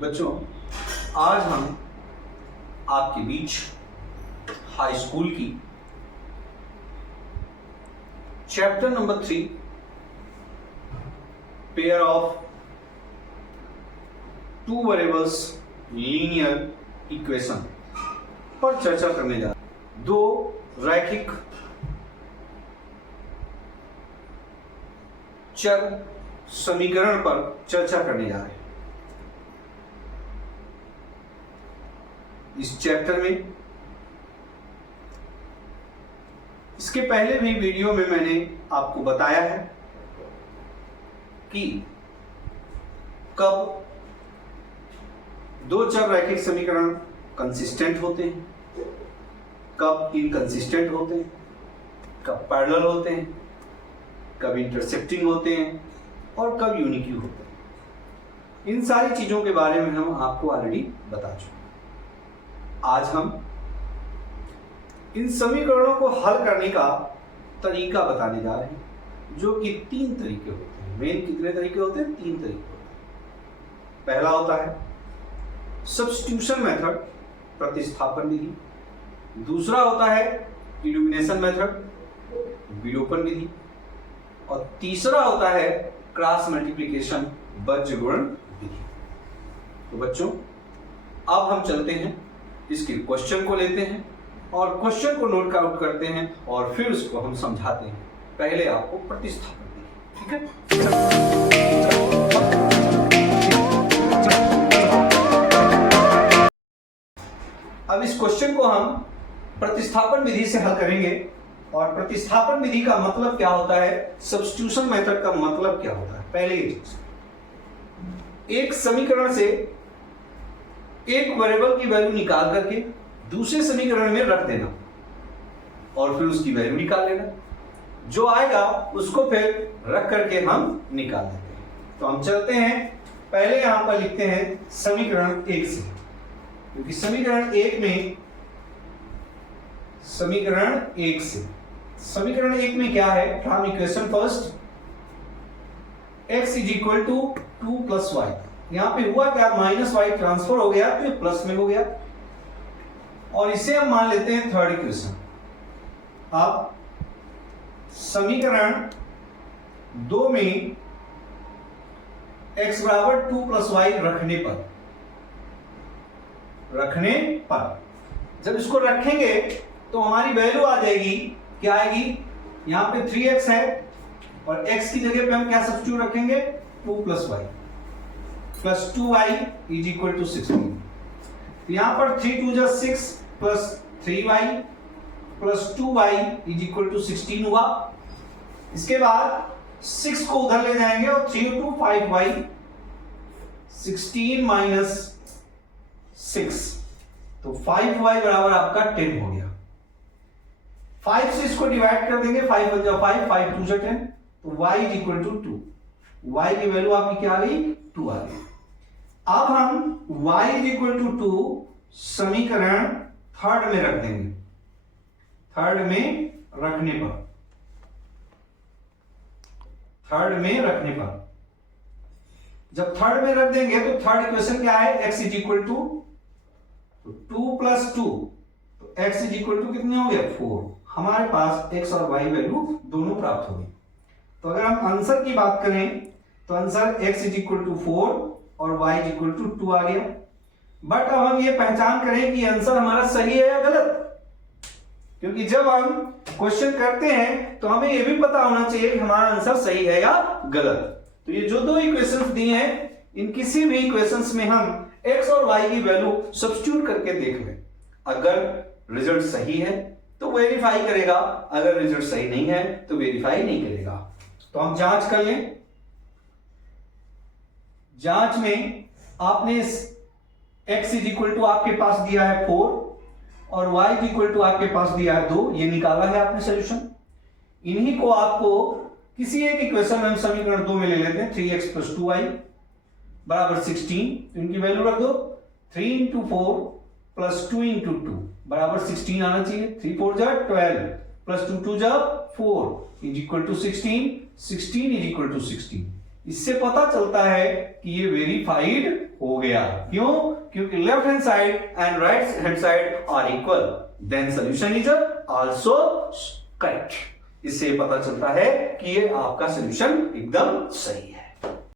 बच्चों, आज हम आपके बीच हाई स्कूल की chapter number 3 pair of two variables linear equation पर चर्चा करने जा रहे हैं। दो रैखिक चर समीकरण पर चर्चा करने जा रहे हैं। इस चैप्टर में इसके पहले भी वीडियो में मैंने आपको बताया है कि कब दो चर रैखिक समीकरण कंसिस्टेंट होते हैं, कब इनकंसिस्टेंट होते हैं, कब पैरेलल होते हैं, कब इंटरसेक्टिंग होते हैं और कब यूनिक होते हैं। इन सारी चीजों के बारे में हम आपको ऑलरेडी बता चुके हैं। आज हम इन समीकरणों को हल करने का तरीका बताने जा रहे हैं, जो कि 3 तरीके होते हैं। मेन कितने तरीके होते हैं? 3 तरीके होते हैं। पहला होता है सब्स्टिट्यूशन मेथड, प्रतिस्थापन विधि। दूसरा होता है इल्यूमिनेशन मेथड, विलोपन विधि। और तीसरा होता है क्रॉस मल्टीप्लिकेशन, बीजगणन विधि। तो बच्चों, अब हम चलते हैं, इसके क्वेश्चन को लेते हैं और क्वेश्चन को नोट आउट करते हैं और फिर उसको हम समझाते हैं। पहले आपको प्रतिस्थापन देखें, ठीक है? अब इस क्वेश्चन को हम प्रतिस्थापन विधि से हल करेंगे। और प्रतिस्थापन विधि का मतलब क्या होता है, सब्स्टिट्यूशन मेथड का मतलब क्या होता है। पहले एक समीकरण से एक वेरिएबल की वैल्यू निकाल करके दूसरे समीकरण में रख देना और फिर उसकी वैल्यू निकाल लेना। जो आएगा उसको फिर रख करके हम निकाल लेते हैं। तो हम चलते हैं, पहले यहां पर लिखते हैं समीकरण 1 से, क्योंकि समीकरण 1 में क्या है, from equation first x is equal to 2 plus y. यहां पे हुआ क्या, माइनस वाई ट्रांसफर हो गया तो ये प्लस में हो गया। और इसे हम मान लेते हैं थर्ड इक्वेशन। अब समीकरण 2 में x बराबर 2 प्लस वाई रखने पर जब इसको रखेंगे तो हमारी वैल्यू आ जाएगी, क्या आएगी, यहां पे 3x है और x की जगह पे हम क्या सब्स्टिट्यूट रखेंगे, 2 plus y plus 2y is equal to 16। तो यहां पर 3 2 जा 6 plus 3y plus 2y is equal to 16 हुआ। इसके बाद 6 को उधर ले जाएंगे और 3 2 5y, 16 माइनस 6, तो 5y बराबर आपका 10 हो गया। 5 से इसको डिवाइड कर देंगे, 5 बन जाओ 5, 5 2 जा 10, तो y is equal to 2। y की वैल्यू आपकी क्या आ गई, 2 आ गई। अब हम y इज इक्वल टू 2 समीकरण थर्ड में रख देंगे। थर्ड में रखने पर जब थर्ड में रख देंगे तो थर्ड इक्वेशन क्या है, x is equal to 2 plus 2, तो x इज इक्वल टू कितने हो गया, 4। हमारे पास x और y वैल्यू दोनों प्राप्त हो गई। तो अगर हम आंसर की बात करें तो answer x is equal to 4 और y इज इक्वल टू 2 आ गया। बट अब हम ये पहचान करें कि आंसर हमारा सही है या गलत, क्योंकि जब हम क्वेश्चन करते हैं तो हमें ये भी पता होना चाहिए कि हमारा आंसर सही है या गलत। तो ये जो 2 इक्वेशंस दिए हैं, इन किसी भी इक्वेशंस में हम x और y की वैल्यू सब्स्टिट्यूट करके देख लें। अगर रिजल्ट सही है तो वेरीफाई करेगा, अगर रिजल्ट सही नहीं है तो वेरीफाई नहीं करेगा। तो हम जांच कर लें। जांच में आपने x इज इक्वल टू आपके पास दिया है 4 और y इज इक्वल टू आपके पास दिया है 2, ये निकाला है आपने सॉल्यूशन। इन्हीं को आपको किसी एक इक्वेशन में हम समीकरण 2 में ले लेते हैं, 3x प्लस 2y बराबर 16, तो इनकी वैल्यू रख दो। 3 इंटू 4 प्लस 2 इंटू 2 बराबर 16 आना चाहिए। 3 4 जा 12 प्लस 2 2 जा 4 is equal to 16, 16 is equal to 16। इससे पता चलता है कि ये वेरीफाइड हो गया। क्यों? क्योंकि left hand side and right hand side are equal, then solution is also correct. इससे पता चलता है कि ये आपका सॉल्यूशन एकदम सही है।